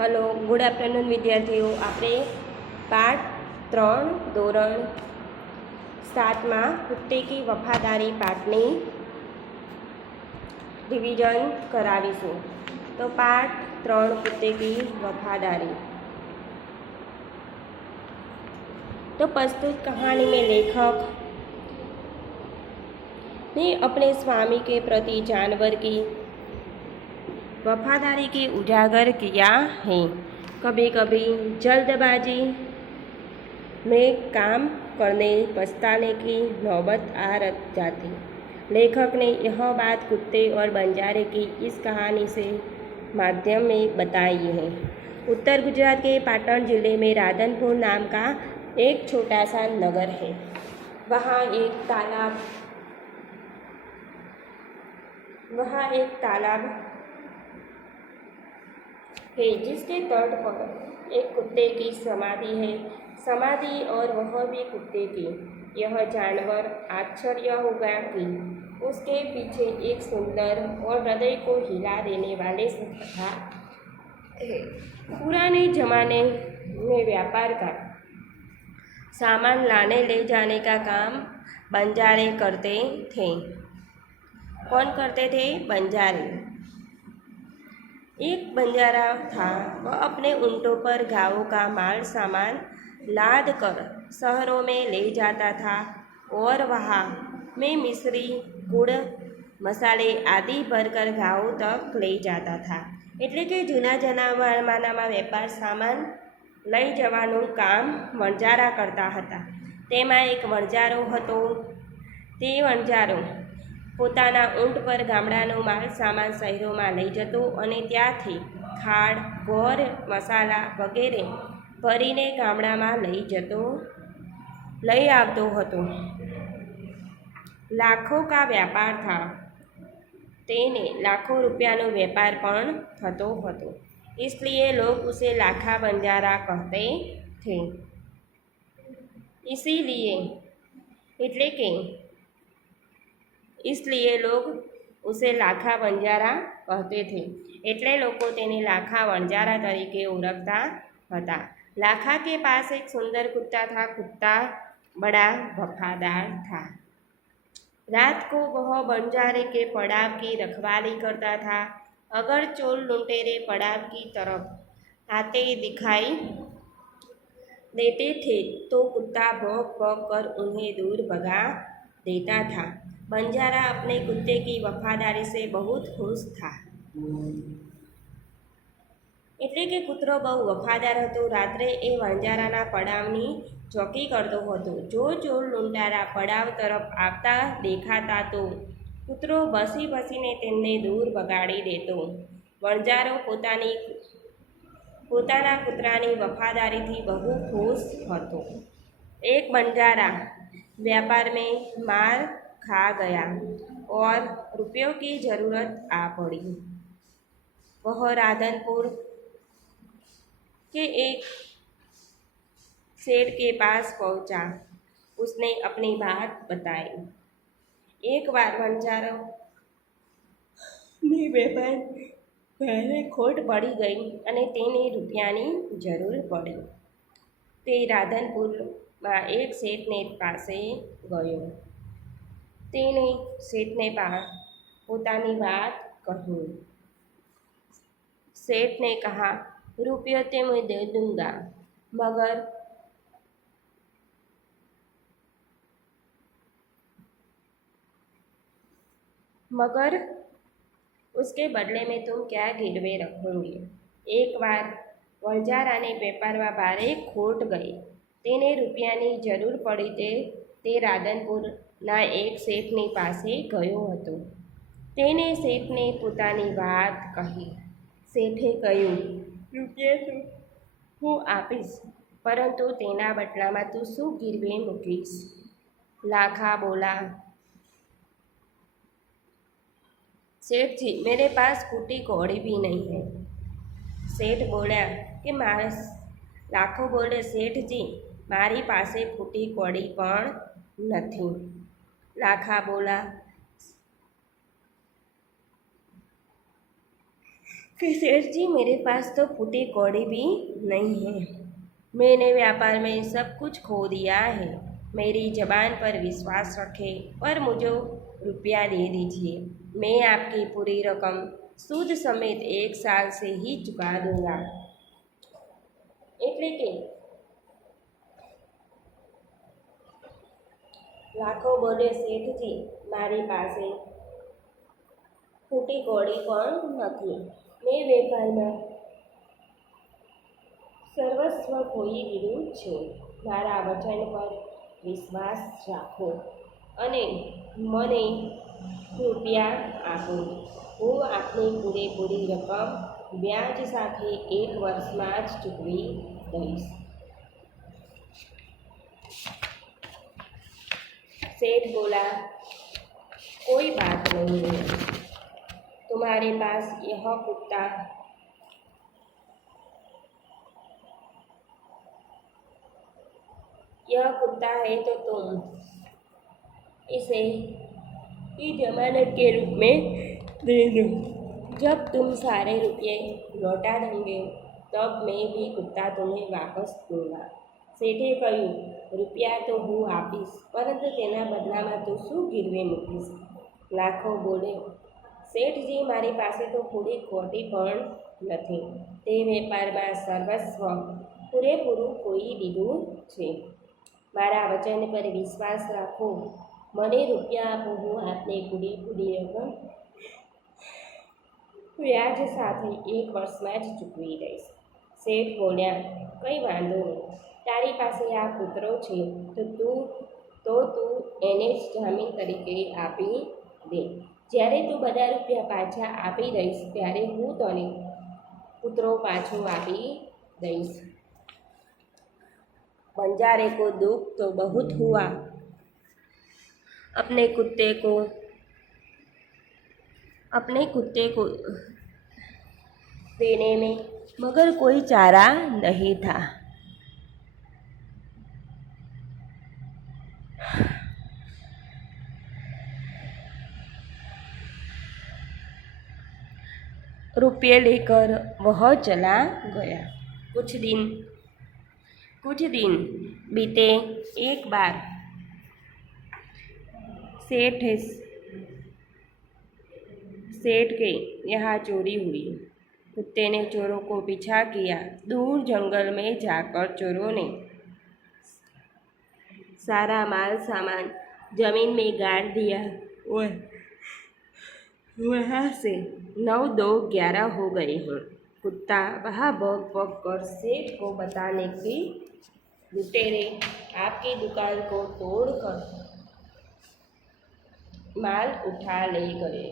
Hello, good afternoon વિદ્યાર્થીઓ. આપણે પાઠ 3 ધોરણ 7માં કુત્તે કી વફાદારી પાઠની રિવિઝન કરાવીશું. તો પાઠ 3 કુત્તે કી वफादारी. तो प्रस्तुत कहानी में लेखक ने अपने स्वामी के प्रति जानवर की वफादारी के उजागर किया है. कभी कभी जल्दबाजी में काम करने पछताने की नौबत आ जाती. लेखक ने यह बात कुत्ते और बंजारे की इस कहानी से माध्यम में बताई है. उत्तर गुजरात के पाटण जिले में राधनपुर नाम का एक छोटा सा नगर है. वहाँ एक तालाब है जिसके तट पर एक कुत्ते की समाधि है. समाधि और वह भी कुत्ते की. यह जानवर आश्चर्य होगा कि उसके पीछे एक सुंदर और हृदय को हिला देने वाले कथा है. पुराने जमाने में व्यापार का सामान लाने ले जाने का काम बंजारे करते थे. कौन करते थे? बंजारे. एक बंजारा था. वह अपने ऊँटों पर गायों का माल सामान लाद कर शहरों में ले जाता था और वहाँ में मिश्री, गुड़, मसाले आदि भरकर गायों तक ले जाता था. એટલે કે જૂના જમાનામાં વેપાર સામાન લઈ જવાનું કામ વણજારા કરતા હતા. તેમાં એક વણજારો હતો. તે વણજારો પોતાના ઊંટ પર ગામડાનો માલ સામાન શહેરોમાં લઈ જતો અને ત્યાંથી ખાડ, ગોળ, મસાલા વગેરે ભરીને ગામડામાં લઈ આવતો હતો. લાખો કા વ્યાપાર था. તેને લાખો રૂપિયાનો વેપાર પણ થતો હતો. इसलिए लोग उसे लाखा बंजारा कहते थे. इसीलिए એટલે કે इसलिए लोग उसे लाखा बंजारा कहते थे. એટલે લોકો તેને લાખા વણજારા તરીકે ઓળખતા હતા. लाखा के पास एक सुंदर कुत्ता था. कुत्ता बड़ा वफादार था. रात को वह बंजारे के पड़ाव की रखवाली करता था. अगर चोर लुटेरे पड़ाव की तरफ आते दिखाई देते थे तो कुत्ता भौंक भौंक कर उन्हें दूर भगा देता था. बंजारा अपने कुत्ते की वफादारी से बहुत खुश था. એટલે કે કૂતરો બહુ વફાદાર હતો. રાત્રે એ વણજારાના પડાવની ચોકી કરતો હતો. જો ચોર લૂંટારા પડાવ તરફ આવતા દેખાતા તો કૂતરો ભસીને તેમને દૂર ભગાડી દેતો. વણજારો પોતાના કૂતરાની વફાદારીથી બહુ ખુશ હતો. એક बंजारा व्यापार में मार खा गया और रुपयों की ज़रूरत आ पड़ी. वह राधनपुर के एक सेठ के पास पहुंचा. उसने अपनी बात बताई. एक बार बंजारो ने व्यापार ભારે ખોટ પડી ગઈ અને તેને રૂપિયાની જરૂર પડી. તે રાધનપુરમાં એક શેઠને પાસે ગયો. તેને શેઠને પોતાની વાત કહી. सेठ ने कहा, रुपये तो मैं दे दूंगा मगर उसके बदले में तुम क्या गिरवे रखोगे. एक बार વણજારાને વેપારમાં ભારે ખોટ ગઈ. તેને રૂપિયાની જરૂર પડી. તે રાધનપુરના એક શેઠની પાસે ગયો હતો. તેને શેઠને પોતાની વાત કહી. શેઠે કહ્યું, રૂપિયા તો હું આપીશ, પરંતુ તેના બદલામાં તું શું ગીરવે મૂકીશ? लाखा बोला, सेठ जी मेरे पास फूटी कौड़ी भी नहीं है. सेठ बोला कि लाखो बोले, सेठ जी मारी पासे फूटी कौड़ी पण नहीं. लाखा बोला, कि सेठ जी मेरे पास तो फूटी कौड़ी भी नहीं है। मैंने व्यापार में सब कुछ खो दिया है। मेरी जबान पर विश्वास रखें और मुझे रुपया दे दीजिए। मैं आपकी पूरी रकम सूद समेत 1 साल से ही चुका दूंगा। એટલે કે લાખો બોલે શેઠજી, મારી પાસે ફૂટી કોડી પણ નથી। મેં વેપારમાં સર્વસ્વ ખોઈ દીધું છે। મારા વચન પર વિશ્વાસ રાખો અને મને રૂપિયા આપો। હું આપની પૂરેપૂરી રકમ ब्याज સાથે 1 વર્ષમાં જ ચૂકવી દઈશ। सेठ बोला, कोई बात नहीं है। तुम्हारे पास यह कुत्ता है तो तुम इसे ही जमानत के रूप में दे दो। जब तुम सारे रुपये लौटा देंगे तब मैं भी कुत्ता तुम्हें वापस दूंगा। सेठे कह્યું, રૂપિયા તો હું આપીશ, પરંતુ તેના બદલામાં તું શું ગીરવે મૂકીશ? લાખો બોલ્યો, શેઠજી મારી પાસે તો પૂરી ખોટી પણ નથી। તે વેપારમાં સર્વસ્વ પૂરેપૂરું ખોઈ દીધું છે। મારા વચન પર વિશ્વાસ રાખો, મને રૂપિયા આપો। હું આપને પૂરેપૂરી રકમ વ્યાજ સાથે 1 વર્ષમાં જ ચૂકવી દઈશ। શેઠ બોલ્યા, કંઈ વાંધો નહીં। તારી પાસે આ કૂતરો છે તો તું એને જ જામીન તરીકે આપી દે। જ્યારે તું બધા રૂપિયા પાછા આપી દઈશ ત્યારે હું તને કૂતરો પાછો આપી દઈશ। बंजारे को दुख तो बहुत हुआ, अपने कुत्ते को देने में, मगर कोई चारा नहीं था। रुपये लेकर वह चला गया। कुछ दिन बीते। एक बार सेठ के यहाँ चोरी हुई। कुत्ते ने चोरों को पीछा किया। दूर जंगल में जाकर चोरों ने सारा माल सामान जमीन में गाड़ दिया और वहाँ से 9 2 11 हो गए हैं। कुत्ता वहाँ भौंक भौंक कर सेठ को बताने की लुटेरे आपकी दुकान को तोड़कर माल उठा ले गए।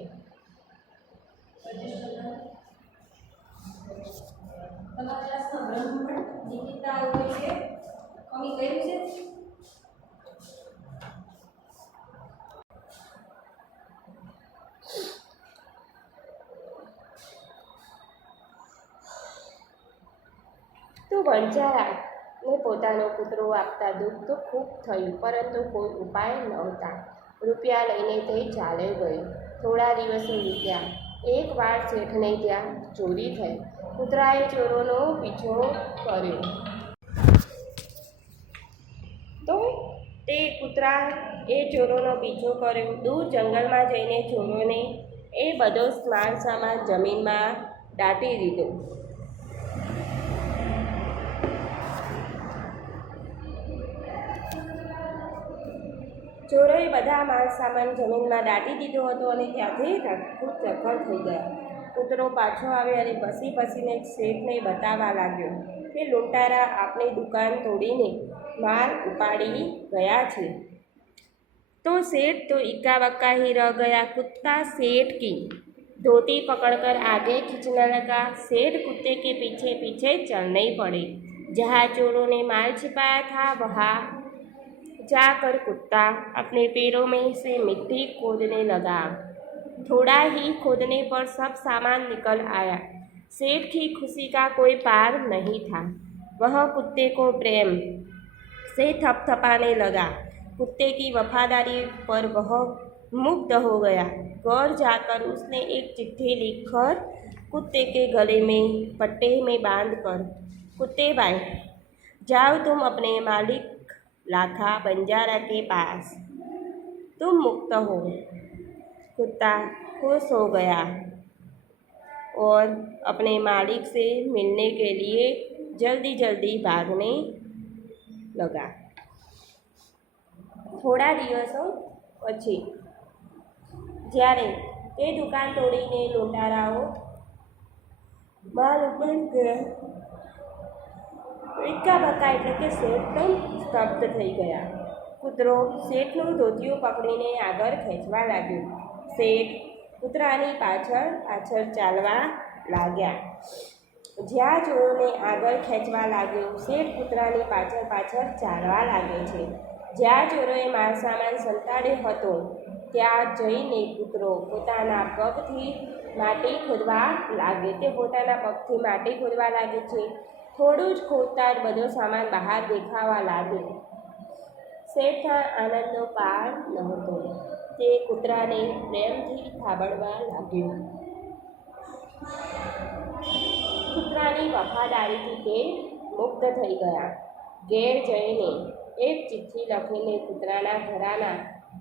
તો વંચારાને પોતાનો કૂતરો આપતા દુઃખ તો ખૂબ થયું, પરંતુ કોઈ ઉપાય નહોતા। રૂપિયા લઈને તે ચાલ્યો ગયો। થોડા દિવસો વીત્યા। એકવાર શેઠને ત્યાં ચોરી થઈ। કૂતરાએ ચોરોનો પીછો કર્યો તો તે કૂતરાએ ચોરોનો પીછો કર્યો। દૂર જંગલમાં જઈને ચોરોને એ બધો માલ સામાન જમીનમાં દાટી દીધો। ચોરોએ બધા માલ સામાન જમીનમાં દાટી દીધો હતો અને ત્યાંથી ખૂબ ચક્કર થઈ ગયા। કૂતરો પાછો આવ્યો અને પસીને શેઠને બતાવવા લાગ્યો કે લૂંટારા આપણી દુકાન તોડીને માલ ઉપાડી ગયા છે। तो सेठ तो इक्का बक्का ही रह गया। कुत्ता सेठ की धोती पकड़कर आगे खींचने लगा। सेठ कुत्ते के पीछे पीछे चलने पड़े। जहाँ चोरों ने माल छिपाया था वहाँ जाकर कुत्ता अपने पैरों में से मिट्टी खोदने लगा। थोड़ा ही खोदने पर सब सामान निकल आया। सेठ की खुशी का कोई पार नहीं था। वह कुत्ते को प्रेम से थपथपाने लगा। कुत्ते की वफादारी पर वह मुग्ध हो गया। घर जाकर उसने एक चिट्ठी लिखकर कुत्ते के गले में पट्टे में बांध कर, कुत्ते भाई जाओ तुम अपने मालिक लाखा बंजारा के पास, तुम मुक्त हो। कुत्ता खुश हो गया और अपने मालिक से मिलने के लिए जल्दी जल्दी भागने लगा। થોડા દિવસો પછી જ્યારે તે દુકાન તોડીને લૂંટારાઓ માલ ઉપન ગયા, એકા બકા એટલે કે શેઠ તો સ્તબ્ધ થઈ ગયા. કૂતરો શેઠનું ધોતિયું પકડીને આગળ ખેંચવા લાગ્યો. શેઠ કૂતરાની પાછળ પાછળ ચાલવા લાગ્યા. જ્યાં ચોરોને આગળ ખેંચવા લાગ્યો, શેઠ કૂતરાની પાછળ પાછળ ચાલવા લાગે છે. જ્યાં ચોરોએ માલસામાન સંતાડ્યો હતો ત્યાં જઈને કૂતરો પોતાના પગથી માટી ખોદવા લાગે. તે પોતાના પગથી માટી ખોદવા લાગે છે. થોડું જ ખોદતા જ બધો સામાન બહાર દેખાવા લાગ્યો. શેઠના આનંદનો પાર નહોતો. તે કૂતરાને પ્રેમથી થાબડવા લાગ્યો. કૂતરાની વફાદારીથી તે મુક્ત થઈ ગયા. ઘેર જઈને એક ચિઠ્ઠી લખીને કૂતરાના ઘરાના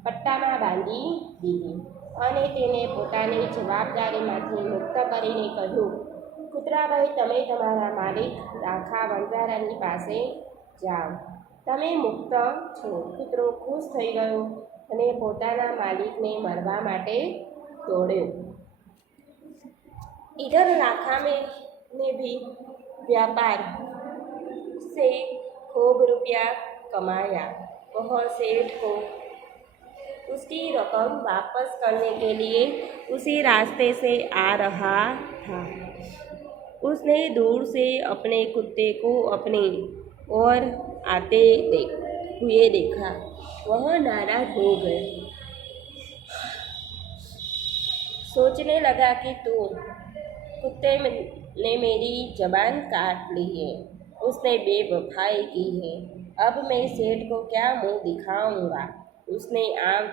પટ્ટામાં બાંધી દીધી અને તેને પોતાની જવાબદારીમાંથી મુક્ત કરીને કહ્યું, કૂતરાભાઈ, તમે તમારા માલિક લાખા વણઝારાની પાસે જાઓ, તમે મુક્ત છો. કૂતરો ખુશ થઈ ગયો અને પોતાના માલિકને મળવા માટે દોડ્યો. इधर लाखा में ने भी व्यापार से खूब रुपया कमाया. वह सेठ को उसकी रकम वापस करने के लिए उसी रास्ते से आ रहा था. उसने दूर से अपने कुत्ते को अपनी ओर आते हुए देखा. वह नाराज हो गए. सोचने लगा कि कुत्ते ने मेरी जबान काट ली है, उसने बेवफाई की है. अब मैं सेठ को क्या मुंह दिखाऊंगा. उसने आव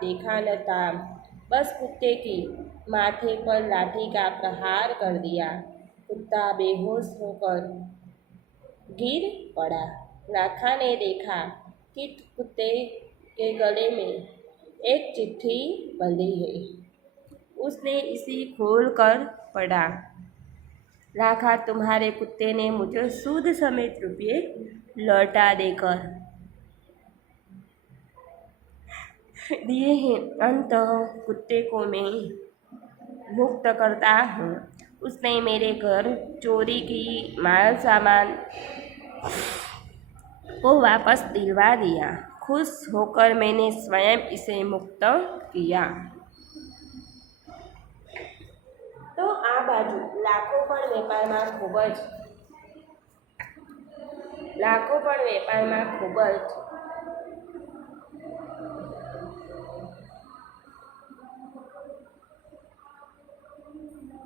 देखा न था, बस कुत्ते की माथे पर लाठी का प्रहार कर दिया. कुत्ता बेहोश होकर गिर पड़ा. लाखा ने देखा कि कुत्ते के गले में एक चिट्ठी बंधी है. उसने इसी खोल कर पढ़ा, लाखा, तुम्हारे कुत्ते ने मुझे सूद समेत रुपये लौटा देकर दिए हैं. अंततः कुत्ते को मैं मुक्त करता हूँ. उसने मेरे घर चोरी की माल सामान को वापस दिलवा दिया. खुश होकर मैंने स्वयं इसे मुक्त किया. तो आ बाजू लाखों पण वेपाરમાં ખૂબ જ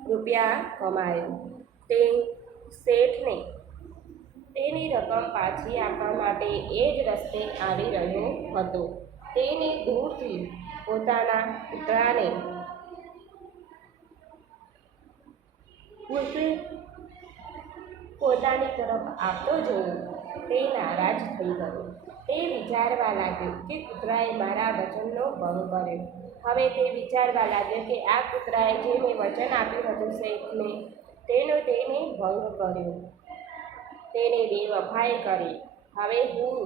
રૂપિયા કમાયો. તે શેઠને તેની રકમ પાછી આપવા માટે એ જ રસ્તે આવી રહ્યો હતો. તેને દૂરથી પોતાના કૂતરાને પોતાની તરફ આવતો જોયો. તે નારાજ થઈ ગયો. તે વિચારવા લાગ્યો કે કૂતરાએ મારા વચનનો ભંગ કર્યો. હવે તે વિચારવા લાગ્યો કે આ કૂતરાએ જે મેં વચન આપ્યું હતું શેઠને, તેને ભંગ કર્યો. તેને બેવફાઈ કરી. હવે હું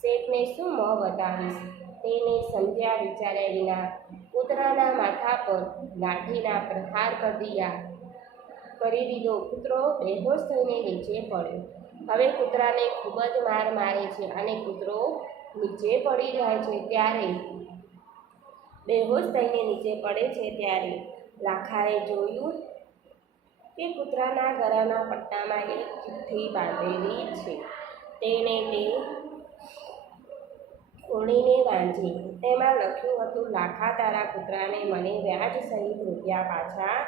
શેઠને શું મોં બતાવીશ. તેને સમજ્યા વિચાર્યા વિના કૂતરાના માથા પર લાઠીના પ્રહાર કરી દીધો. કૂતરો બેહોશ થઈને નીચે પડ્યો. હવે કૂતરાને ખૂબ જ માર મારે છે અને કૂતરો નીચે પડી જાય છે. ત્યારે બેહોશ થઈને નીચે પડે છે ત્યારે લાખાએ જોયું કે કૂતરાના ગળાના પટ્ટામાં એક ચિઠ્ઠી બાંધેલી છે. તેણે તે ખોલીને વાંચી. તેમાં લખ્યું હતું, લાખા, તારા કૂતરાને મને વ્યાજ સહિત રૂપિયા પાછા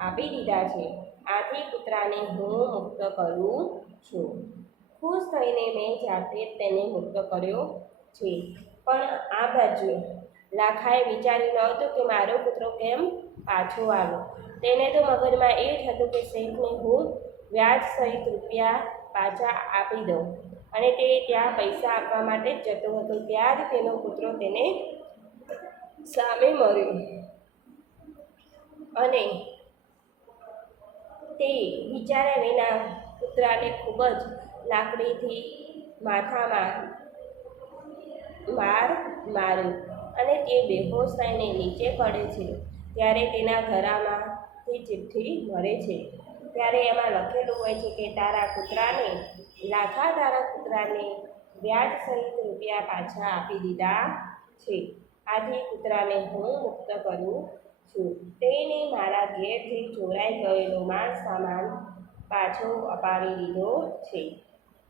આપી દીધા છે. આથી કૂતરાને હું મુક્ત કરું છું. ખુશ થઈને મેં જાતે તેને મુક્ત કર્યો છે. પણ આ બાજુ લાખાએ વિચાર્યું નહોતું કે મારો કૂતરો કેમ પાછો આવ્યો. તેને તો મગજમાં એ જ હતું કે શેઠને હું વ્યાજ સહિત રૂપિયા પાછા આપી દઉં, અને તે ત્યાં પૈસા આપવા માટે જ જતો હતો. ત્યાં જ તેનો કૂતરો તેને સામે મળ્યો અને તે વિચાર્યા વિના કૂતરાને ખૂબ જ લાકડીથી માથામાં માર્યો અને તે બેહોશ થઈને નીચે પડે છે. ત્યારે તેના ઘરામાંથી ચિઠ્ઠી મળે છે. ત્યારે એમાં લખેલું હોય છે કે તારા કૂતરાને વ્યાજ સહિત રૂપિયા પાછા આપી દીધા છે. આથી કૂતરાને હું મુક્ત કરું છું. તેને મારા ઘેરથી ચોરાઈ ગયેલો માલ સામાન પાછો અપાવી દીધો છે.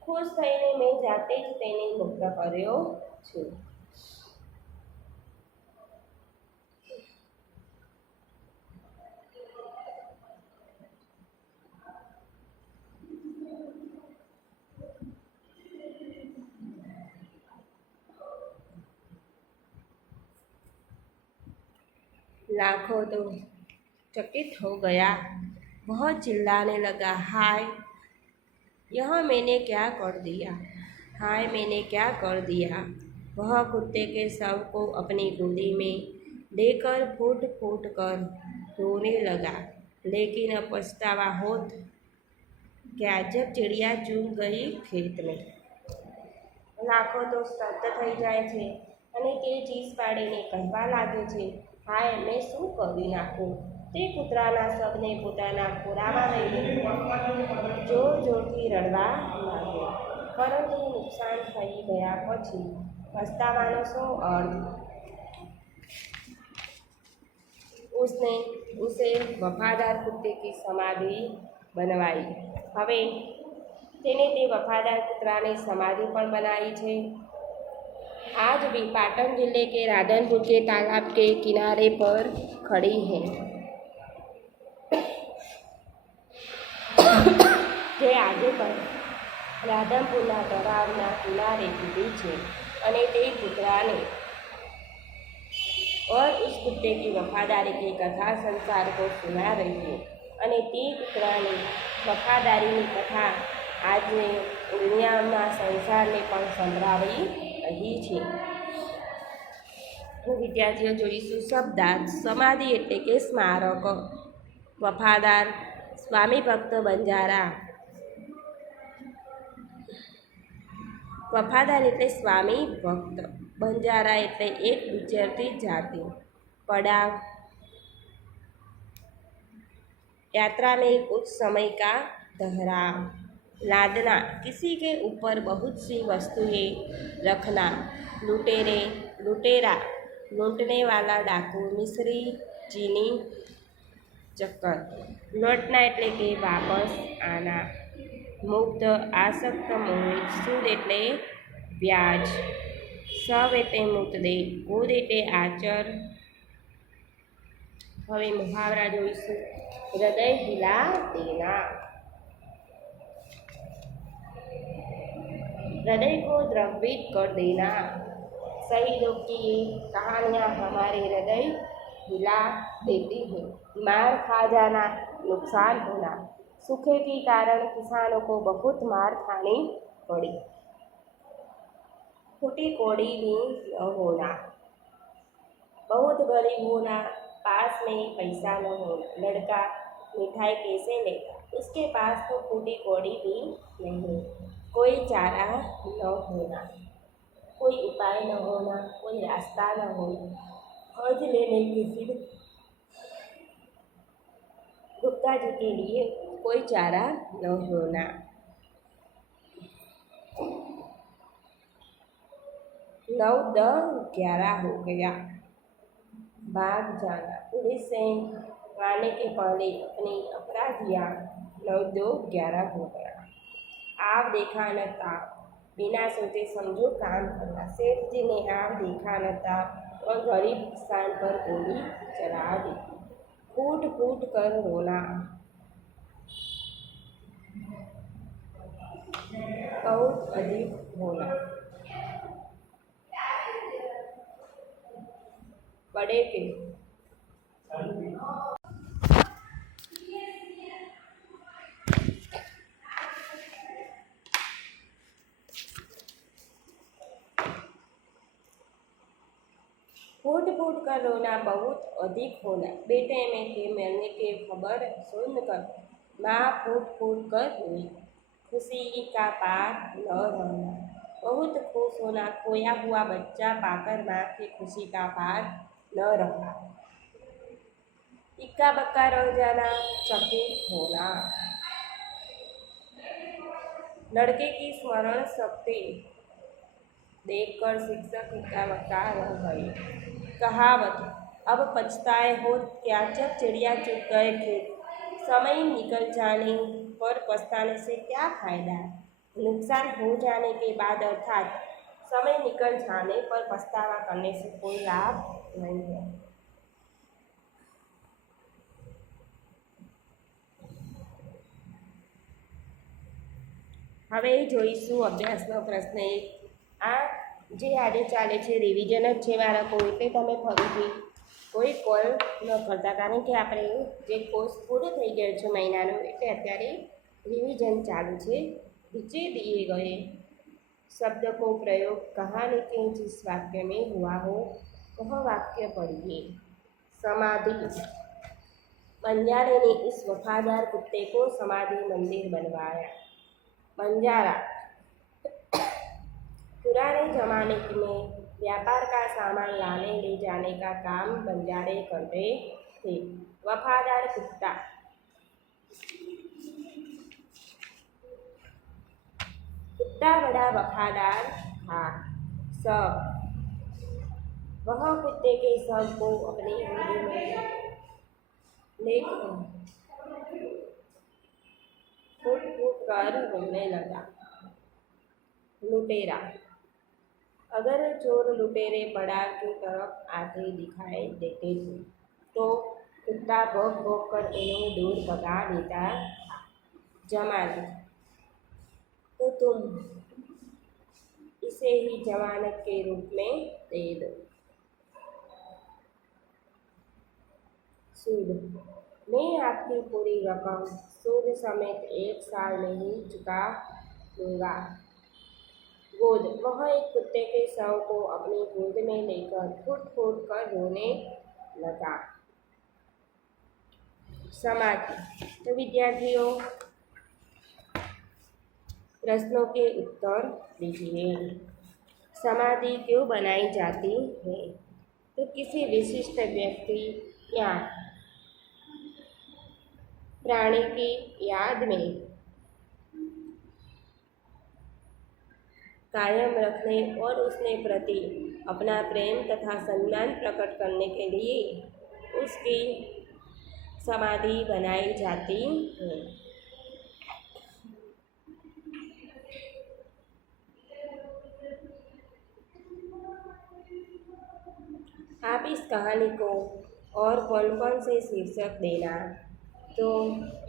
ખુશ થઈને મેં જાતે જ તેને મુક્ત કર્યો છું. लाखों तो चकित हो गया, बहुत चिल्लाने लगा, हाय यह मैंने क्या कर दिया, हाय मैंने क्या कर दिया। वह कुत्ते के शव को अपनी गोदी में लेकर फूट फूट कर रोने लगा। लेकिन अब पछतावा होत क्या जब चिड़िया चूग गई खेत में। લાખો તો સ્તબ્ધ થઈ જાય છે અને તે ચીસ પાડીને કહેવા લાગે છે, હાય મેં શું કરી નાખ્યું। તે કૂતરાના શબને પોતાના ખોળામાં લઈને જોર જોરથી રડવા લાગ્યો, પરંતુ નુકસાન થઈ ગયા પછી પસ્તાવાનો શું અર્થ। उसे वफादार कुत्ते की समाधि बनवाई। હવે તેને તે वफादार કૂતરાની समाधि પણ बनाई છે। आज भी पाटन जिले के राधनपुर के तालाब के किनारे पर खड़ी है, જે આજે પણ રાધનપુરના તળાવના કિનારે ઊભી છે અને તે કૂતરાને और उस कुत्ते की वफादारी की कथा संसार को सुना रही है। અને તે કૂતરાની વફાદારીની કથા આજે દુનિયાના સંસારને પણ સંભળાવી રહી છે। વિદ્યાર્થીઓ જોઈશું શબ્દાર્થ। સમાધિ એટલે કે સ્મારક, વફાદાર સ્વામી ભક્ત બંજારા, વફાદાર એટલે સ્વામી ભક્ત, બંજારા એટલે एक विचरती जाति, पड़ाव यात्रा में कुछ समय का ठहराव, लादना किसी के ऊपर बहुत सी वस्तुएं रखना, लुटेरा लूटने वाला डाकू, मिस्री चीनी चक्कर, लौटना એટલે કે વાપસ આના, મુક્ત આસક્ત મોહિત, સૂદ એટલે વ્યાજ, સવ એટલે મૃતદેહ, ગોદ એટલે આચર। હવે મુહાવરા જોઈશું। હૃદય હિલા દેના, हृदय को द्रवित कर देना। शहीदों की ये कहानियाँ हमारे हृदय हिला देती हैं। मार खा जाना, नुकसान होना, सूखे के कारण किसानों को बहुत मार खानी पड़ी, फूटी कौड़ी भी न होना, बहुत गरीब होना, पास में पैसा न होना, लड़का मिठाई कैसे लेगा, उसके पास तो फूटी कौड़ी भी नहीं, कोई चारा न होना, कोई उपाय न होना, कोई रास्ता न होना, कर्ज लेने की फिर गुप्ता जी के लिए कोई चारा न होना। 9, 10, 11 हो गया, भाग जाना। पुलिस से आने के पहले अपनी अपराधियाँ 9, 2, 11 हो गया। आव देखा न था, बिना सोचे समझो काम करना। सेठ जी ने आव देखा न था और गरीब किसान पर गोली चला दी, फूट फूट कर रोना, बहुत अधिक होना, बड़े के फूट फूट कर रोना बहुत अधिक होना, बेटे में के मिलने के खबर सुनकर माँ फूट फूट कर रोई। खुशी का पार न रहना, बहुत खुश होना, खोया हुआ बच्चा पाकर माँ की खुशी का पार न रहा। इक्का बक्का रह जाना, चकित होना, लड़के की स्मरण शक्ति देखकर शिक्षक इक्का बक्का रह गए। कहावत, अब पछताए हो क्या जब चिड़िया चुग गए खेत। समय निकल जाने पर पछताने से क्या फायदा। नुकसान हो जाने के बाद अर्थात समय निकल जाने पर पछतावा करने से कोई लाभ नहीं है। હવે જોઈશું અભ્યાસનો પ્રશ્ન 1। આ જે આજે ચાલે છે રિવિઝન જ છે બાળકો, એટલે તમે ફરીથી કોઈ કોલ ન કરતા, કારણ કે આપણે જે કોર્સ પૂરો થઈ ગયો છે મહિનાનો, એટલે અત્યારે રિવિઝન ચાલુ છે। નીચે दिए गए शब्द को प्रयोग कहानी के जिस वाक्य में हुआ हो वह वाक्य पढ़िए। समाधि, बंजारे ने इस वफादार कुत्ते को समाधि मंदिर बनवाया। बंजारा, पुराने जमाने में व्यापार का सामान लाने ले जाने का काम बंजारे करते थे। वफादार कुत्ता, कुत्ता बड़ा वफादार था। सब, वह कुत्ते के शव को अपनी गोद में लेकर फूट फूट कर रोने लगा। लुटेरा, अगर चोर लुटेरे पड़ाव की तरफ आते दिखाई देते थे तो कुत्ता भौंक भौंक कर उन्हें दूर भगा देता था। जमानत, तो तुम इसे ही जमानत के रूप में दे दो। सूद, मैं आपकी पूरी रकम सूद समेत 1 साल में ही चुका दूंगा। गोद, वह एक कुत्ते के शव को अपनी गोद में लेकर फूट फूट कर रोने लगा। समाधि, तो विद्यार्थियों प्रश्नों के उत्तर दीजिए। समाधि क्यों बनाई जाती है? तो किसी विशिष्ट व्यक्ति या प्राणी की याद में कायम रखने और उसने प्रति अपना प्रेम तथा सम्मान प्रकट करने के लिए उसकी समाधि बनाई जाती है। आप इस कहानी को और कौन कौन से शीर्षक देना, तो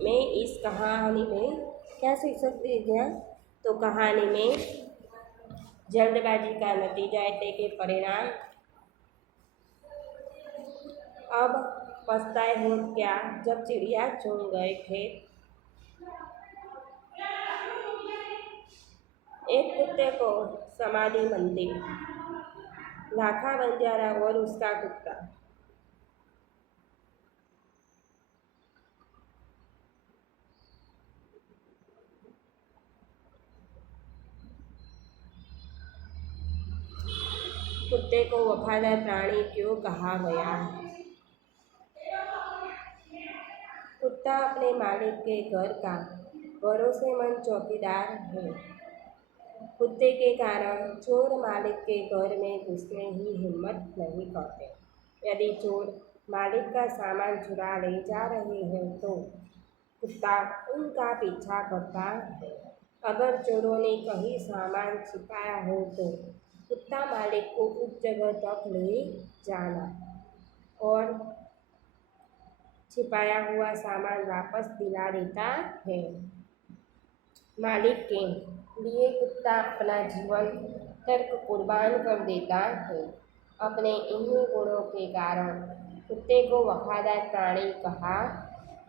मैं इस कहानी में क्या शीर्षक दे दिया, तो कहानी में जल्दबाजी का नतीजा એટલે કે परिणाम, अब पछताए हो क्या जब चिड़िया चुन गए खेत, एक कुत्ते को समाधि मंदिर, लाखा बंजारा और उसका कुत्ता। कुत्ते को वफादार प्राणी क्यों कहा गया? कुत्ता अपने मालिक के घर का भरोसेमंद चौकीदार है। कुत्ते के कारण चोर मालिक के घर में घुसने ही हिम्मत नहीं करते। यदि चोर मालिक का सामान चुरा ले जा रहे हैं तो कुत्ता उनका पीछा करता है। अगर चोरों ने कहीं सामान छिपाया हो तो कुत्ता मालिक को उस जगह तक ले जाना और छिपाया हुआ सामान वापस दिला देता है। मालिक के लिए कुत्ता अपना जीवन तक कुर्बान कर देता है। अपने इन्हीं गुणों के कारण कुत्ते को वफादार प्राणी कहा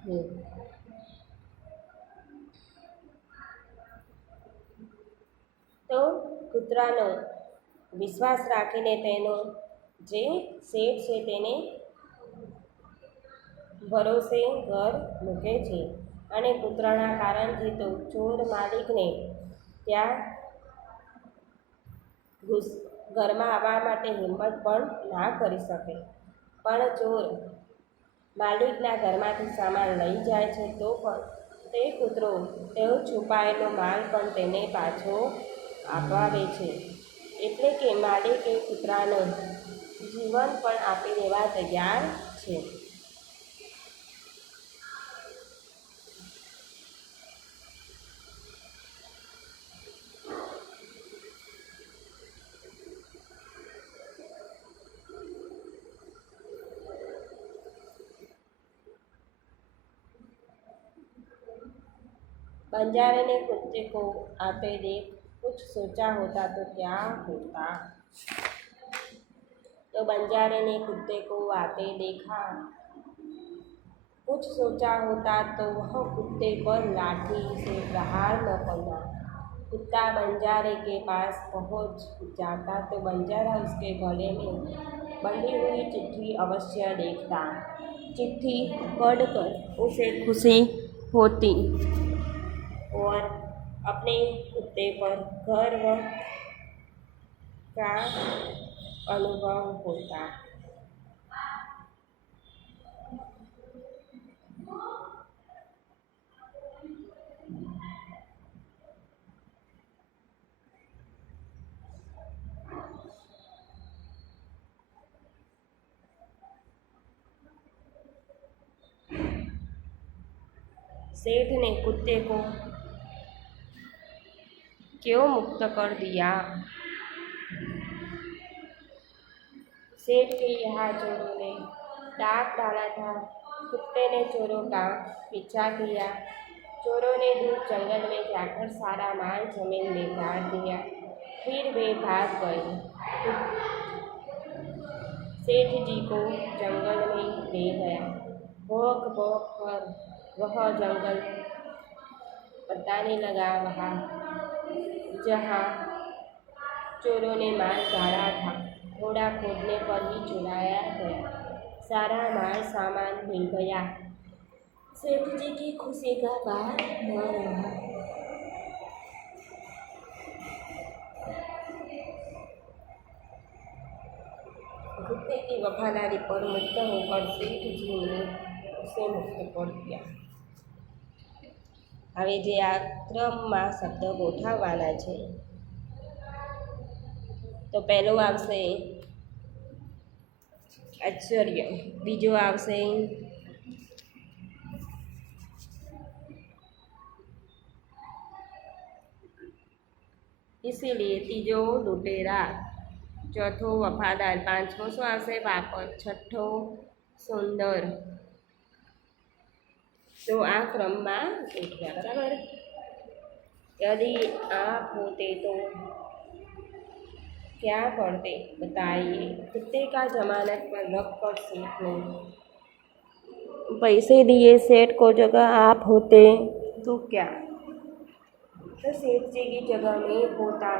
है। તો કૂતરાનો વિશ્વાસ રાખીને તેનો જે શેઠ છે તેને ભરોસે ઘર મૂકે છે અને પુત્રના કારણથી તો ચોર માલિકને ત્યાં ઘરમાં આવવા માટે હિંમત પણ ના કરી શકે. પણ ચોર માલિકના ઘરમાંથી સામાન લઈ જાય છે તો પણ તે કૂતરો તેઓ છુપાયેલો માલ પણ તેને પાછો અપાવે છે. એટલે કે માલિકે કૂતરાનું જીવન પણ આપી દેવા તૈયાર છે. बंजारे ने कुत्ते को आते देख कुछ सोचा होता तो क्या होता। तो बंजारे ने कुत्ते को आते देखा, कुछ सोचा होता तो वह कुत्ते पर लाठी से प्रहार न करना। कुत्ता बंजारे के पास पहुंच जाता तो बंजारा उसके गले में बंधी हुई चिट्ठी अवश्य देखता। चिट्ठी पढ़कर उसे खुशी होती और अपने कुत्ते पर गर्व का अनुभव होता। सेठ ने कुत्ते को क्यों मुक्त कर दिया। सेठ के यहाँ चोरों ने डाक डाला था। कुत्ते ने चोरों का पीछा किया। चोरों ने दूर जंगल में जाकर सारा माल जमीन में गाड़ दिया। फिर वे भाग गए। सेठ जी को जंगल में ले गया। भौंक भौंक कर वह जंगल बताने लगा। वहाँ जहाँ चोरों ने माल गाड़ा था थोड़ा खोदने पर ही चुराया गया। सारा माल सामान मिल गया। सेठ जी की खुशी का पार न रहा। कुत्ते की वफादारी पर मुक्त होकर सेठ जी ने उसे मुक्त कर दिया। હવે જે આ ક્રમમાં શબ્દ ગોઠવવાના છે તો પહેલો આવશે આશ્ચર્ય, બીજો આવશે इसीलिए, तीजो लुटेरा, चौथो वफादार, पांचमो शू आवशे वापर, छठ्ठो सुंदर। तो आ क्रम में गोठव्या बराबर। यदि आप होते तो क्या करते बताइए। कुत्ते का जमानत पर रखकर सेठ ने पैसे दिए। सेठ को जगह आप होते तो क्या। तो सेठ जी की जगह में होता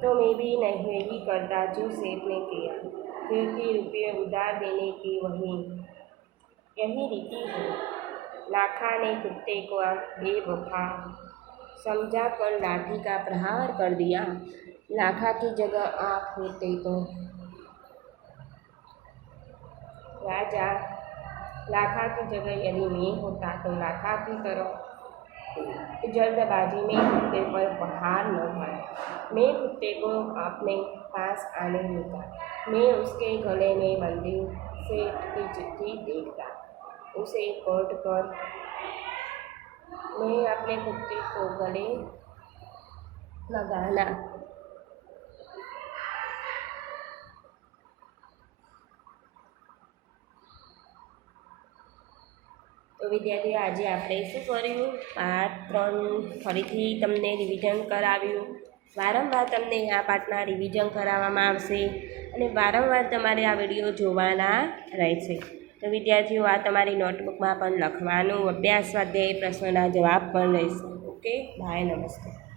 तो मैं भी नहीं ही करता जो सेठ ने किया, क्योंकि रुपये उधार देने की यही रीति है। लाखा ने कुत्ते को बेवफा समझा कर लाठी का प्रहार कर दिया। लाखा की जगह आप होते तो। राजा, लाखा की जगह यदि मैं होता तो लाखा की तरह जल्दबाजी में कुत्ते पर प्रहार न करता। मैं कुत्ते को अपने पास आने देता। मैं उसके गले में बंधी सेठ की चिट्ठी देखता। उसे पढ़ कर मैं अपने कुत्ते को गले लगाना। तो विद्यार्थी आज आपणे शुं कर्युं, पाठ 3 फरीथी तमने रिविजन कराव्युं। वारंवार तमने आ पाठना रिविजन कराववामां आवशे अने वारंवार तमारे आ विडियो जोवाना रहेशे। तो विद्यार्थीओ आ तमारी नोटबुक में पण लखवानुं, अभ्यास स्वाध्याय प्रश्नोना जवाब पण रहेशे। ओके, बाय, नमस्ते।